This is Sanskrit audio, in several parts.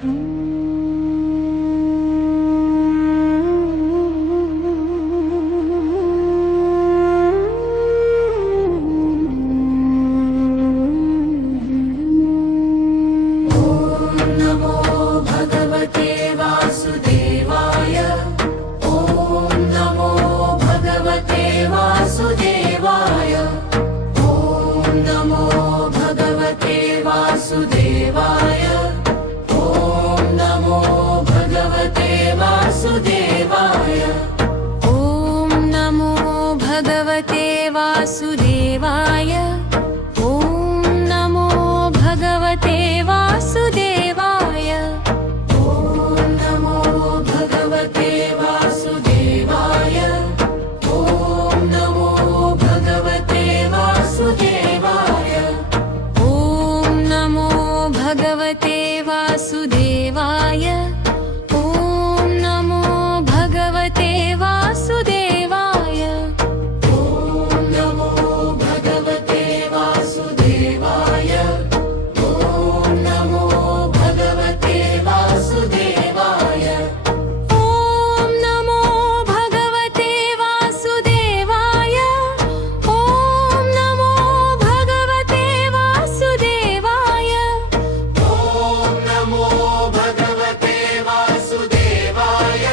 वासुदेवाय ॐ नमो भगवते वासुदेवाय ॐ नमो भगवते वासुदेवाय ॐ नमो भगवते वासुदेवाय ॐ नमो भगवते वासुदेवाय ॐ नमो भगवते वासुदेवाय भगवते वासुदेवाय ॐ नमो भगवते वासुदेवाय ॐ नमो भगवते वासुदेवाय ॐ नमो भगवते वासुदेवाय ॐ नमो भगवते वासुदेवाय ॐ नमो भगवते वासुदेवाय वासुदेवाय ॐ नमो भगवते वासुदेवाय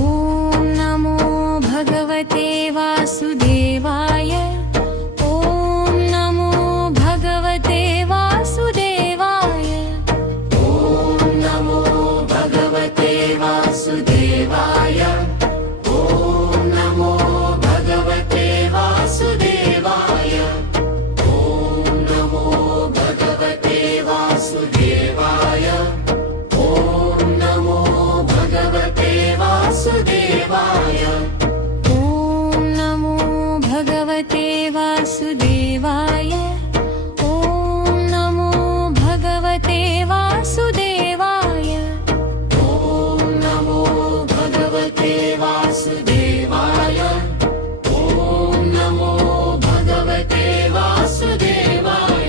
ॐ नमो भगवते वासुदेवाय ॐ नमो भगवते वासुदेवाय ॐ नमो भगवते वासुदेवाय ॐ नमो भगवते वासुदेवाय भगवते वासुदेवाय ॐ नमो भगवते वासुदेवाय ॐ नमो भगवते वासुदेवाय ॐ नमो भगवते वासुदेवाय ॐ नमो भगवते वासुदेवाय ॐ नमो भगवते वासुदेवाय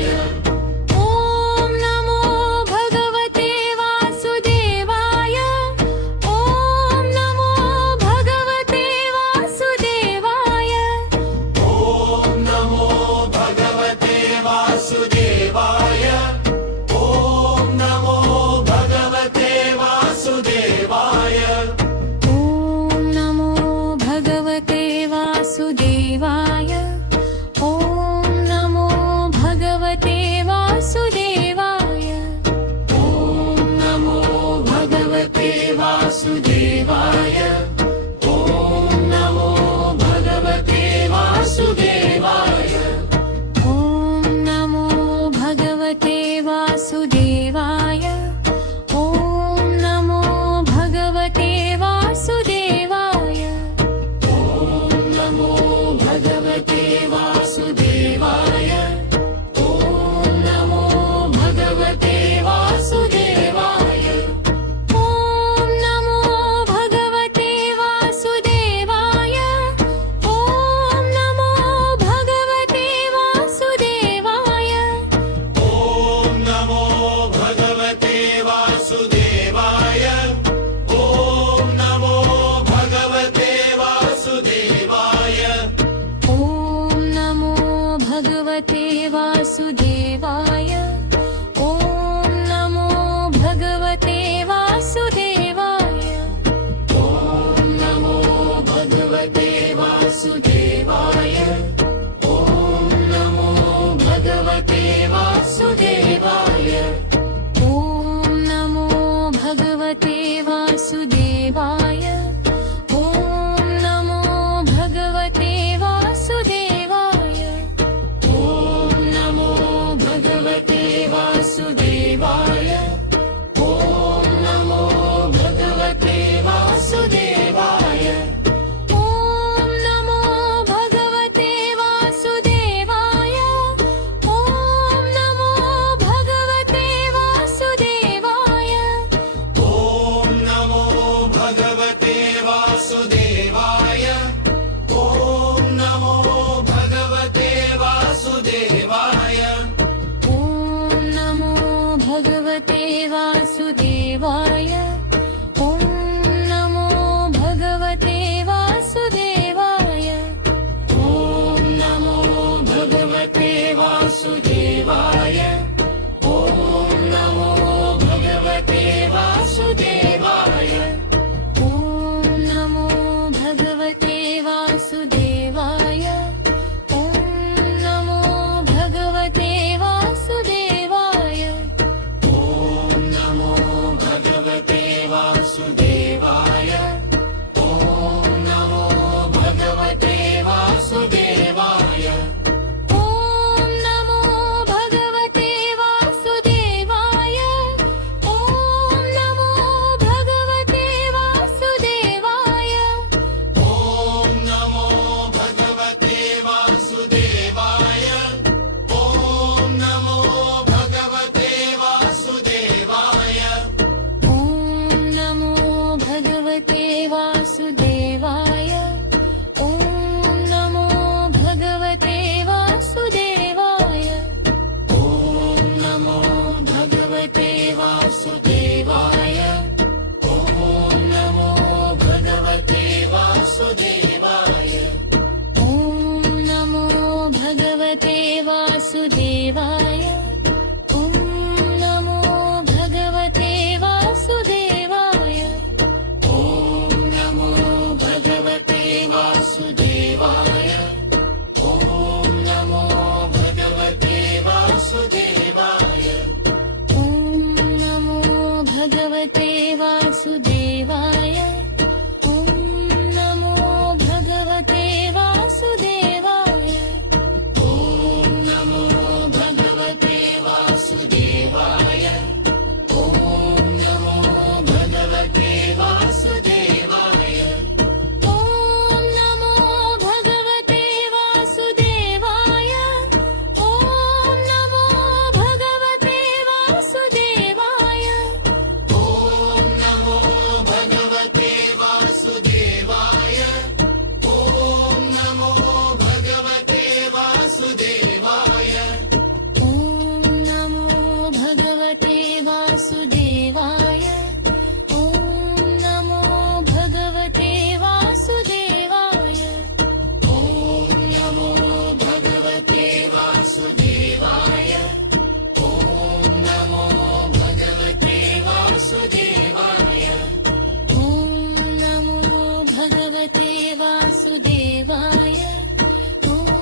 वासुदेवाय ॐ नमो भगवते वासुदेवाय ॐ नमो भगवते वासुदेवाय ॐ नमो भगवते वासुदेवाय ॐ नमो भगवते वासुदेवाय ॐ नमो भगवते वासुदेवाय भगवते वासुदेवाय ॐ नमो भगवते वासुदेवाय ॐ नमो भगवते वासुदेवाय ॐ नमो भगवते वासुदेवाय ॐ नमो भगवते वासुदेवाय ॐ नमो भगवते वासुदेवाय वासुदेवाय ॐ नमो भगवते वासुदेवाय ॐ नमो भगवते वासुदेवाय ॐ नमो भगवते वासुदेवाय ॐ नमो भगवते वासुदेवाय ॐ नमो भगवते वासुदेवाय भगवते वासुदेवाय ॐ नमो भगवते वासुदेवाय ॐ नमो भगवते भगवते वासुदेवाय